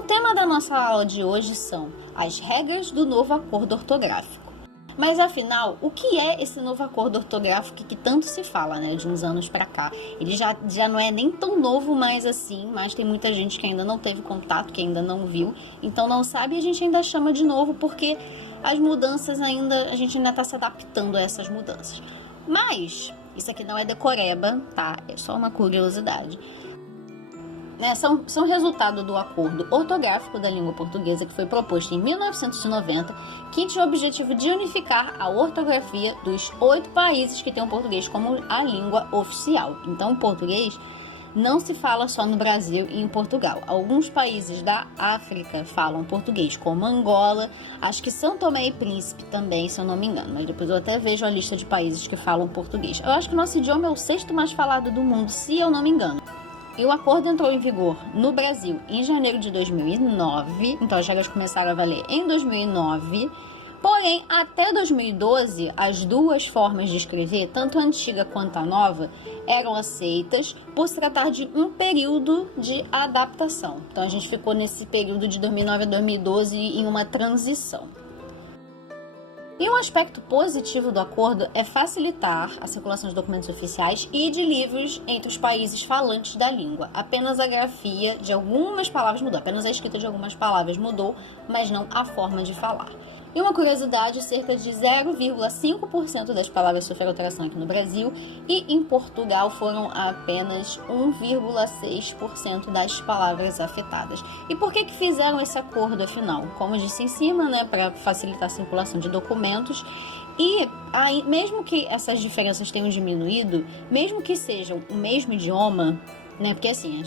O tema da nossa aula de hoje são as regras do novo acordo ortográfico. Mas afinal, o que é esse novo acordo ortográfico que tanto se fala, né, de uns anos pra cá? Ele já não é nem tão novo mais assim, mas tem muita gente que ainda não teve contato, que ainda não viu, então não sabe e a gente ainda chama de novo porque as mudanças a gente ainda está se adaptando a essas mudanças. Mas isso aqui não é decoreba, tá? É só uma curiosidade. São resultado do acordo ortográfico da língua portuguesa que foi proposto em 1990, que tinha o objetivo de unificar a ortografia dos 8 países que têm o português como a língua oficial. Então, o português não se fala só no Brasil e em Portugal. Alguns países da África falam português, como Angola, acho que São Tomé e Príncipe também, se eu não me engano, mas depois eu até vejo a lista de países que falam português. Eu acho que o nosso idioma é o 6º mais falado do mundo, se eu não me engano. E o acordo entrou em vigor no Brasil em janeiro de 2009, então as regras começaram a valer em 2009, porém até 2012 as duas formas de escrever, tanto a antiga quanto a nova, eram aceitas por se tratar de um período de adaptação. Então a gente ficou nesse período de 2009 a 2012 em uma transição. E um aspecto positivo do acordo é facilitar a circulação de documentos oficiais e de livros entre os países falantes da língua. Apenas a grafia de algumas palavras mudou, apenas a escrita de algumas palavras mudou, mas não a forma de falar. E uma curiosidade, cerca de 0,5% das palavras sofreram alteração aqui no Brasil e em Portugal foram apenas 1,6% das palavras afetadas. E por que fizeram esse acordo afinal? Como eu disse em cima, né, para facilitar a circulação de documentos. E aí, mesmo que essas diferenças tenham diminuído, mesmo que sejam o mesmo idioma, né, porque assim,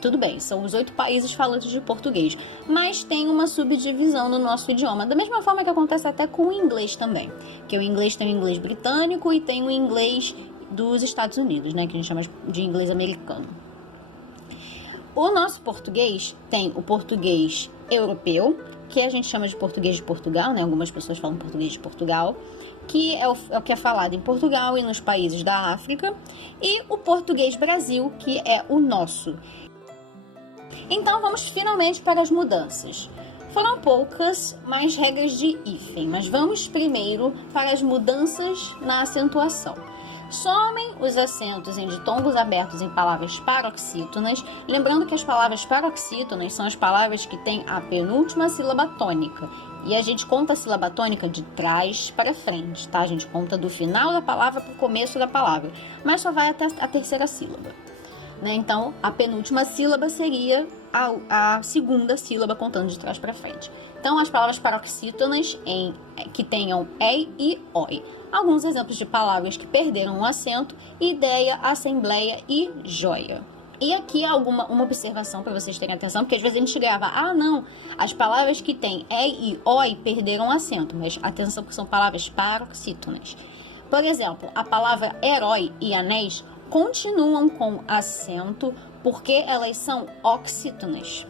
tudo bem, são os 8 países falantes de português, mas tem uma subdivisão no nosso idioma, da mesma forma que acontece até com o inglês também, que o inglês tem o inglês britânico e tem o inglês dos Estados Unidos, né, que a gente chama de inglês americano. O nosso português tem o português europeu, que a gente chama de português de Portugal, né, algumas pessoas falam português de Portugal, que é o que é falado em Portugal e nos países da África, e o português Brasil, que é o nosso. Então vamos finalmente para as mudanças. Foram poucas, mais regras de hífen, mas vamos primeiro para as mudanças na acentuação. Somem os acentos em ditongos abertos em palavras paroxítonas, lembrando que as palavras paroxítonas são as palavras que têm a penúltima sílaba tônica. E a gente conta a sílaba tônica de trás para frente, tá? A gente conta do final da palavra para o começo da palavra, mas só vai até a terceira sílaba. Né? Então, a penúltima sílaba seria a segunda sílaba contando de trás para frente. Então, as palavras paroxítonas que tenham e e oi. Alguns exemplos de palavras que perderam o acento: ideia, assembleia e joia. E aqui uma observação para vocês terem atenção, porque às vezes a gente grava, não, as palavras que têm e e oi perderam acento, mas atenção que são palavras paroxítonas. Por exemplo, a palavra herói e anéis continuam com acento porque elas são oxítonas.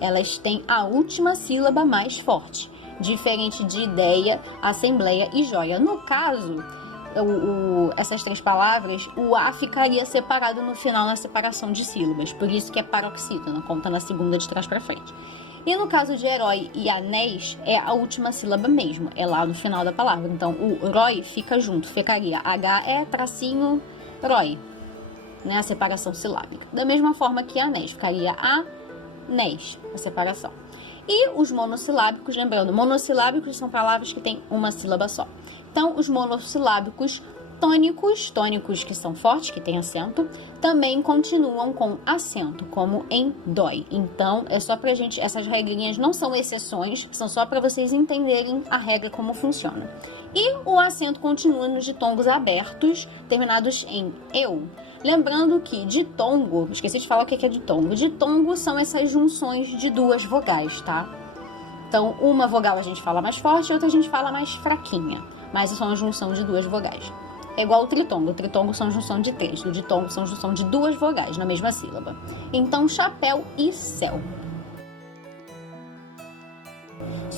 Elas têm a última sílaba mais forte, diferente de ideia, assembleia e joia. No caso, essas 3 palavras, o A ficaria separado no final na separação de sílabas, por isso que é paroxítona, conta na segunda de trás para frente. E no caso de herói e anéis, é a última sílaba mesmo, é lá no final da palavra. Então, o rói fica junto, ficaria H, tracinho, rói, né, a separação silábica. Da mesma forma que anéis, ficaria anéis, a separação. E os monossilábicos, lembrando, monossilábicos são palavras que têm uma sílaba só. Então, os monossilábicos tônicos que são fortes, que têm acento, também continuam com acento, como em dói. Então, é só pra gente, essas regrinhas não são exceções, são só para vocês entenderem a regra como funciona. E o acento continua nos ditongos abertos, terminados em eu. Lembrando que ditongo, esqueci de falar o que é ditongo. Ditongo são essas junções de 2 vogais, tá? Então, uma vogal a gente fala mais forte, outra a gente fala mais fraquinha. Mas isso é uma junção de 2 vogais. É igual o tritongo. O tritongo são junção de 3. O ditongo são junção de 2 vogais na mesma sílaba. Então, chapéu e céu.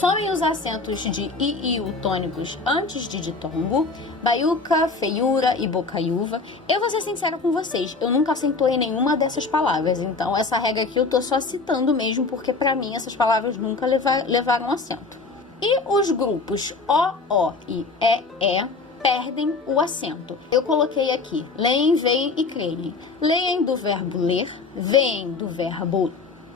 Somem os acentos de I e U tônicos antes de ditongo, baiuca, feiura e bocaiúva. Eu vou ser sincera com vocês, eu nunca acentuei nenhuma dessas palavras, então essa regra aqui eu tô só citando mesmo, porque pra mim essas palavras nunca levaram acento. E os grupos O e E perdem o acento. Eu coloquei aqui, leem, veem e creem. Leem do verbo ler, veem do verbo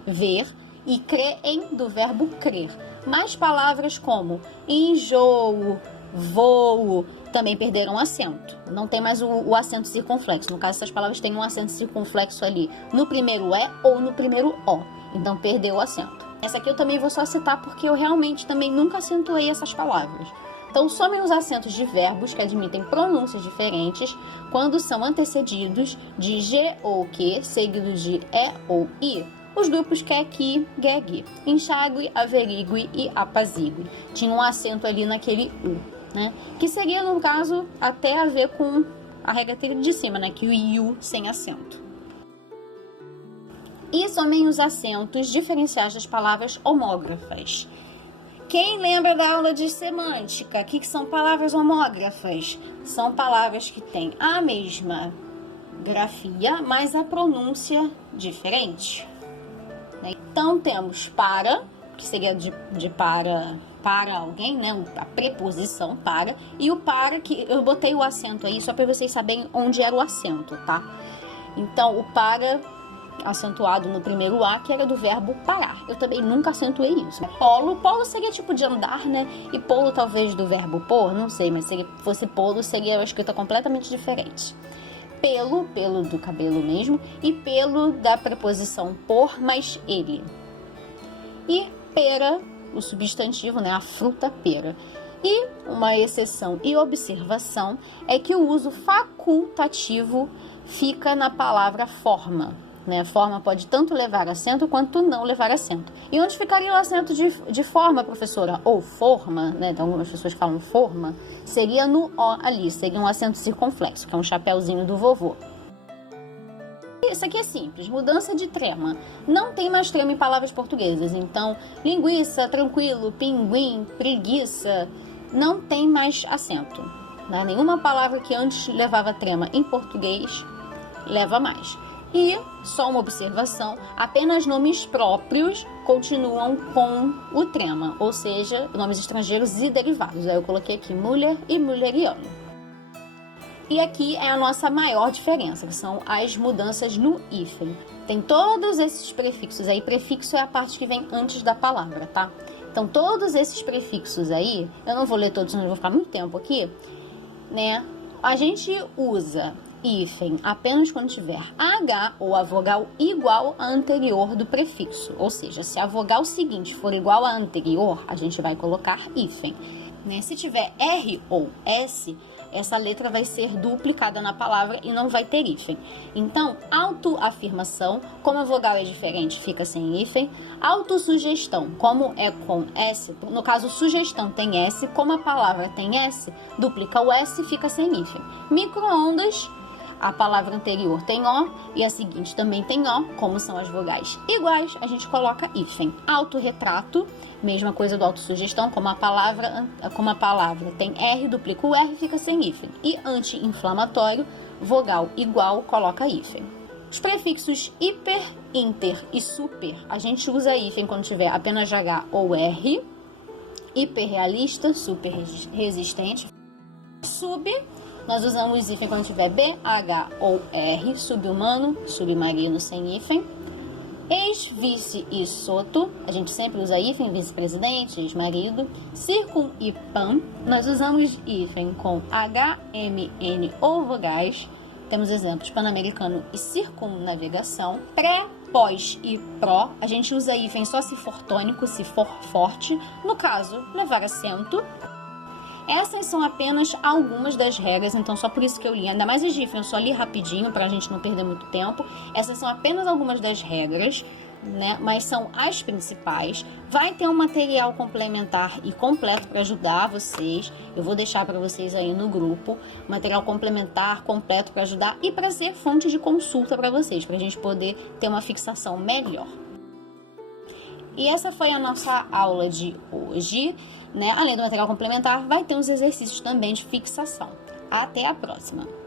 ver e creem do verbo crer. Mais palavras como enjoo, voo, também perderam acento. Não tem mais o acento circunflexo. No caso, essas palavras têm um acento circunflexo ali no primeiro E ou no primeiro O. Então, perdeu o acento. Essa aqui eu também vou só citar porque eu realmente também nunca acentuei essas palavras. Então, somem os acentos de verbos que admitem pronúncias diferentes quando são antecedidos de G ou Q, seguidos de E ou I. Os grupos que, que, geg, enxague, averigue e apazigue. Tinha um acento ali naquele U, né? Que seria, no caso, até a ver com a regra de cima, né? Que o iu sem acento. E somem os acentos diferenciais das palavras homógrafas. Quem lembra da aula de semântica? O que são palavras homógrafas? São palavras que têm a mesma grafia, mas a pronúncia diferente. Então, temos para, que seria de para alguém, né? A preposição para. E o para, que eu botei o acento aí só para vocês saberem onde era o acento, tá? Então, o para acentuado no primeiro A, que era do verbo parar. Eu também nunca acentuei isso. Polo seria tipo de andar, né? E polo talvez do verbo pôr, não sei, mas se fosse polo seria uma escrita completamente diferente. Pelo do cabelo mesmo, e pelo da preposição por mais ele. E pera, o substantivo, né? A fruta pera. E uma exceção e observação é que o uso facultativo fica na palavra forma. Né? Forma pode tanto levar acento quanto não levar acento. E onde ficaria o acento de forma, professora? Ou forma, né? Então algumas pessoas falam forma, seria no O ali, seria um acento circunflexo, que é um chapéuzinho do vovô. Isso aqui é simples, mudança de trema. Não tem mais trema em palavras portuguesas, então linguiça, tranquilo, pinguim, preguiça, não tem mais acento. Né? Nenhuma palavra que antes levava trema em português leva mais. E, só uma observação, apenas nomes próprios continuam com o trema, ou seja, nomes estrangeiros e derivados. Aí eu coloquei aqui mulher e mulheriano. E aqui é a nossa maior diferença, que são as mudanças no hífen. Tem todos esses prefixos aí, prefixo é a parte que vem antes da palavra, tá? Então, todos esses prefixos aí, eu não vou ler todos, senão eu vou ficar muito tempo aqui, né? A gente usa hífen apenas quando tiver H ou a vogal igual à anterior do prefixo. Ou seja, se a vogal seguinte for igual à anterior, a gente vai colocar hífen. Né? Se tiver R ou S, essa letra vai ser duplicada na palavra e não vai ter hífen. Então, autoafirmação, como a vogal é diferente, fica sem hífen. Autossugestão, como é com S, no caso sugestão tem S, como a palavra tem S, duplica o S e fica sem hífen. Micro-ondas, a palavra anterior tem O e a seguinte também tem O, como são as vogais iguais, a gente coloca hífen. Autorretrato, mesma coisa do autossugestão, como a palavra tem R, duplica o R e fica sem hífen. E anti-inflamatório, vogal igual, coloca hífen. Os prefixos hiper, inter e super, a gente usa hífen quando tiver apenas H ou R. Hiperrealista, super resistente. Sub, nós usamos hífen quando tiver B, H ou R. Subhumano, submarino sem hífen. Ex, vice e soto, a gente sempre usa hífen, vice-presidente, ex-marido. Circum e pan, nós usamos hífen com H, M, N ou vogais. Temos exemplos pan-americano e circunnavegação. Pré, pós e pró, a gente usa hífen só se for tônico, se for forte. No caso, levar acento. Essas são apenas algumas das regras, então só por isso que eu li, ainda mais em hífen, eu só li rapidinho pra gente não perder muito tempo. Essas são apenas algumas das regras, né? Mas são as principais. Vai ter um material complementar e completo para ajudar vocês. Eu vou deixar para vocês aí no grupo, material complementar completo para ajudar e para ser fonte de consulta para vocês, para a gente poder ter uma fixação melhor. E essa foi a nossa aula de hoje, né? Além do material complementar, vai ter uns exercícios também de fixação. Até a próxima!